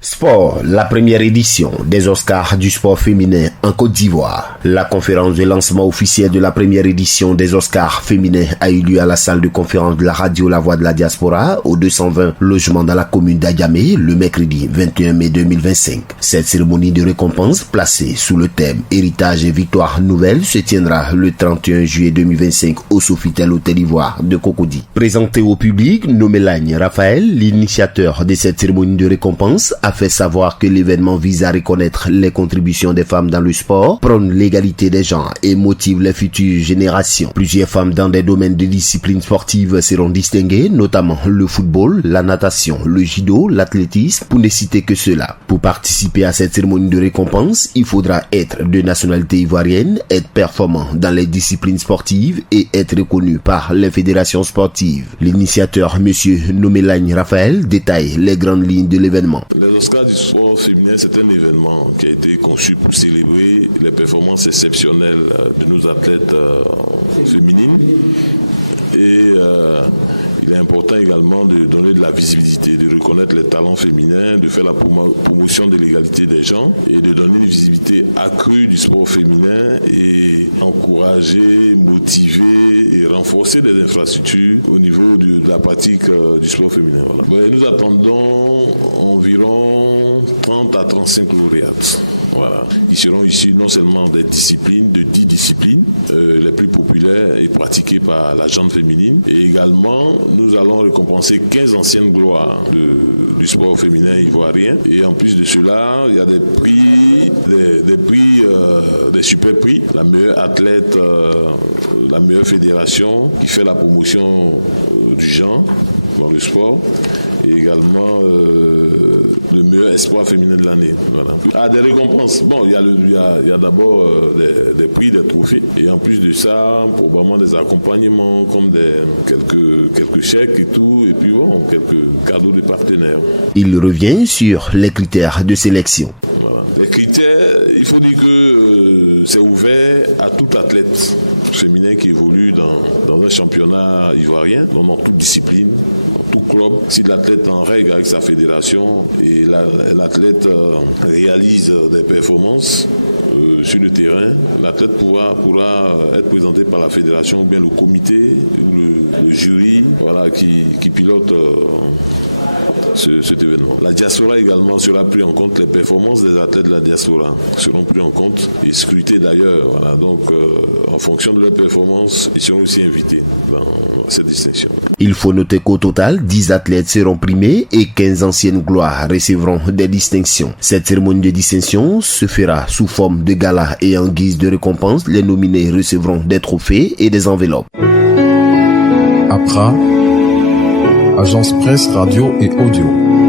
Sport, la première édition des Oscars du sport féminin en Côte d'Ivoire. La conférence de lancement officielle de la première édition des Oscars féminins a eu lieu à la salle de conférence de la radio La Voix de la Diaspora, au 220 logements dans la commune d'Adiamé, le mercredi 21 mai 2025. Cette cérémonie de récompense, placée sous le thème Héritage et Victoire Nouvelle, se tiendra le 31 juillet 2025 au Sofitel Hôtel Ivoire de Cocody. Présenté au public, Nomelagne Raphaël, l'initiateur de cette cérémonie de récompense, a fait savoir que l'événement vise à reconnaître les contributions des femmes dans le sport, prône l'égalité des genres et motive les futures générations. Plusieurs femmes dans des domaines de disciplines sportives seront distinguées, notamment le football, la natation, le judo, l'athlétisme, pour ne citer que cela. Pour participer à cette cérémonie de récompense, il faudra être de nationalité ivoirienne, être performant dans les disciplines sportives et être reconnu par les fédérations sportives. L'initiateur, monsieur Nomelagne Raphaël, détaille les grandes lignes de l'événement. Les Oscars du sport féminin, c'est un événement qui a été conçu pour célébrer les performances exceptionnelles de nos athlètes féminines. Et il est important également de donner de la visibilité, de reconnaître les talents féminins, de faire la promotion de l'égalité des genres et de donner une visibilité accrue du sport féminin et encourager, motiver et renforcer les infrastructures au niveau de la pratique du sport féminin. Voilà. Nous attendons environ 30 à 35 lauréates. Voilà. Ils seront issus non seulement des disciplines, de 10 disciplines les plus populaires et pratiquées par la gente féminine, et également nous allons récompenser 15 anciennes gloires du sport féminin ivoirien. Et en plus de cela, il y a des prix, des super prix, la meilleure athlète, la meilleure fédération qui fait la promotion du genre dans le sport, et également le meilleur espoir féminin de l'année. Voilà. Des récompenses. Bon, il y a d'abord des prix, des trophées, et en plus de ça, probablement des accompagnements comme quelques chèques et tout, et puis bon, quelques cadeaux de partenaires. Il revient sur les critères de sélection. Voilà. Les critères, il faut dire que c'est ouvert à tout athlète féminin qui évolue dans un championnat ivoirien, dans toute discipline, dans tout club. Si l'athlète est en règle avec sa fédération et l'athlète réalise des performances sur le terrain, l'athlète pourra être présenté par la fédération ou bien le comité ou le jury, voilà, qui pilote cet événement. La diaspora également sera pris en compte, les performances des athlètes de la diaspora seront pris en compte et scrutés d'ailleurs. Voilà. Donc, en fonction de leurs performances, ils seront aussi invités dans cette distinction. Il faut noter qu'au total, 10 athlètes seront primés et 15 anciennes gloires recevront des distinctions. Cette cérémonie de distinction se fera sous forme de gala et en guise de récompense, les nominés recevront des trophées et des enveloppes. Accra, Agence Presse, Radio et Audio.